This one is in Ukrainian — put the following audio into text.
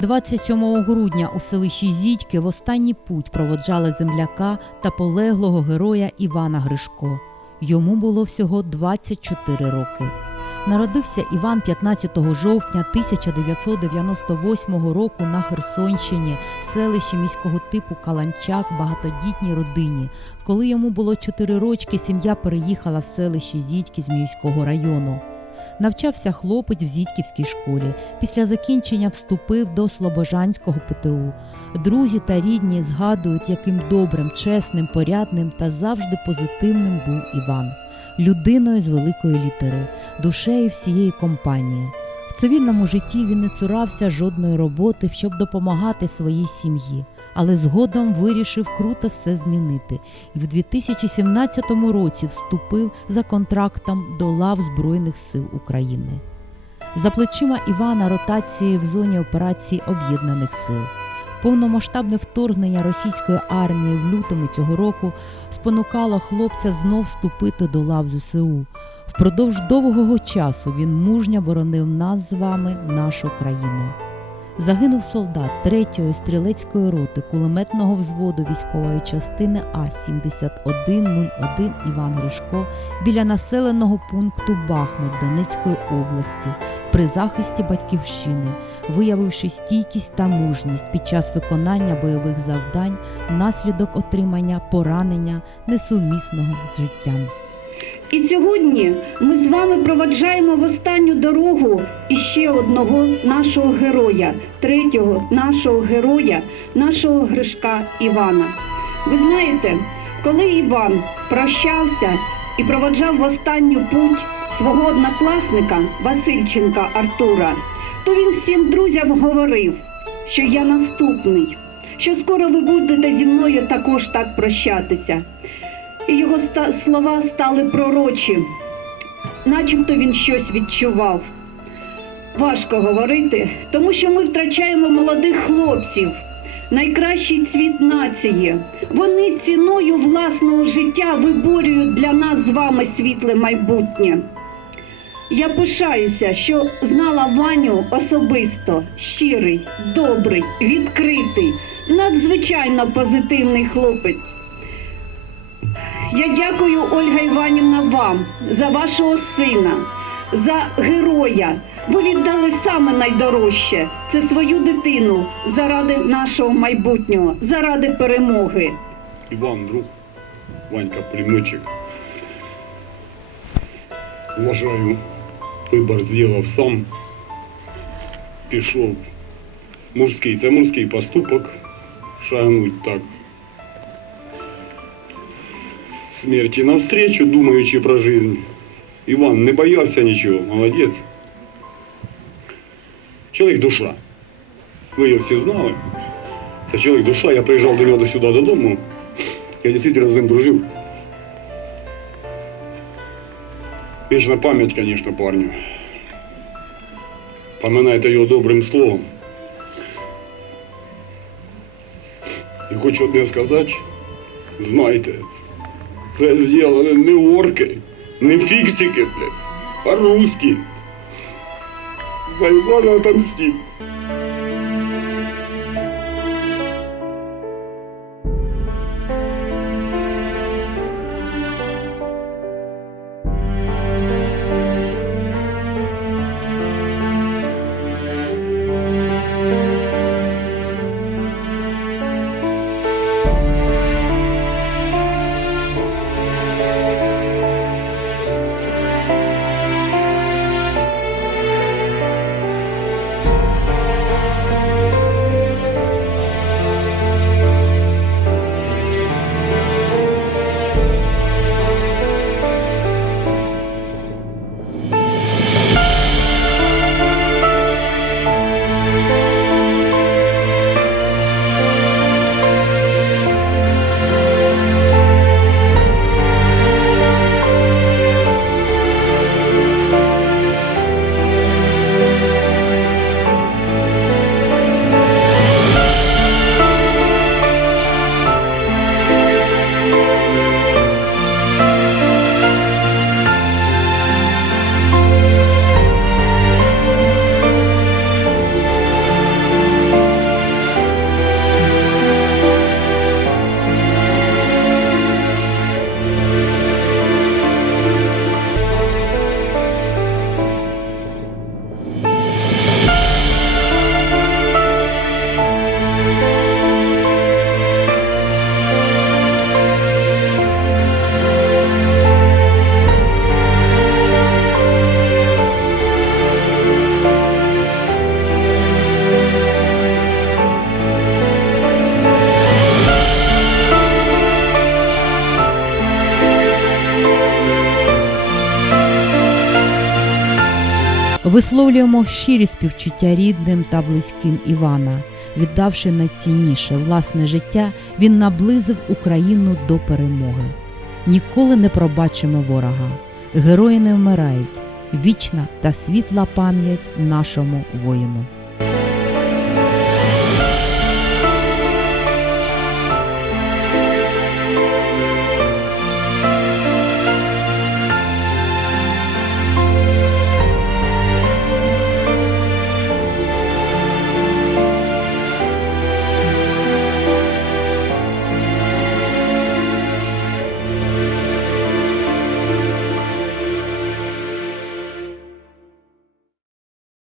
27 грудня у селищі Зідьки в останній путь проводжали земляка та полеглого героя Івана Гришко. Йому було всього 24 роки. Народився Іван 15 жовтня 1998 року на Херсонщині в селищі міського типу Каланчак багатодітній родині. Коли йому було 4 рочки, сім'я переїхала в селище Зідьки Зміївського району. Навчався хлопець в Зідьківській школі. Після закінчення вступив до Слобожанського ПТУ. Друзі та рідні згадують, яким добрим, чесним, порядним та завжди позитивним був Іван, людиною з великої літери, душею всієї компанії. Цивільному житті він не цурався жодної роботи, щоб допомагати своїй сім'ї, але згодом вирішив круто все змінити і в 2017 році вступив за контрактом до лав Збройних сил України. За плечима Івана ротації в зоні операції Об'єднаних сил. Повномасштабне вторгнення російської армії в лютому цього року спонукало хлопця знов вступити до лав ЗСУ. Впродовж довгого часу він мужньо боронив нас з вами, нашу країну. Загинув солдат 3-ї стрілецької роти кулеметного взводу військової частини А-7101 Іван Гришко біля населеного пункту Бахмут Донецької області при захисті батьківщини, виявивши стійкість та мужність під час виконання бойових завдань внаслідок отримання поранення несумісного з життям. І сьогодні ми з вами проваджаємо в останню дорогу іще одного нашого героя, третього нашого героя, нашого Гришка Івана. Ви знаєте, коли Іван прощався і проваджав в останню путь свого однокласника Васильченка Артура, то він всім друзям говорив, що я наступний, що скоро ви будете зі мною також так прощатися і його слова стали пророчі, начебто він щось відчував. Важко говорити, тому що ми втрачаємо молодих хлопців, найкращий цвіт нації. Вони ціною власного життя виборюють для нас з вами світле майбутнє. Я пишаюся, що знала Ваню особисто, щирий, добрий, відкритий, надзвичайно позитивний хлопець. Я дякую, Ольга Іванівна, вам за вашого сина, за героя. Ви віддали саме найдорожче це свою дитину заради нашого майбутнього, заради перемоги. Иван, друг, Ванька, пулеметчик. Вважаю, вибір зробив сам. Пішов. Мужський, це мужський поступок. Шагнуть так. Смерті навстречу, думаючи про жизнь. Іван не боявся нічого, молодець. Чоловік душа. Ви його всі знали. Це чоловік душа, я приїжджав до нього сюди додому. Я действительно з ним дружив. Вічна пам'ять, конечно, парню. Поминайте його добрим словом. І хочу одне сказати, знайте, Це зробили не орки, не фіксики, блядь, а русські. За Івана отомстить. Висловлюємо щирі співчуття рідним та близьким Івана. Віддавши найцінніше власне життя, він наблизив Україну до перемоги. Ніколи не пробачимо ворога. Герої не вмирають. Вічна та світла пам'ять нашому воїну.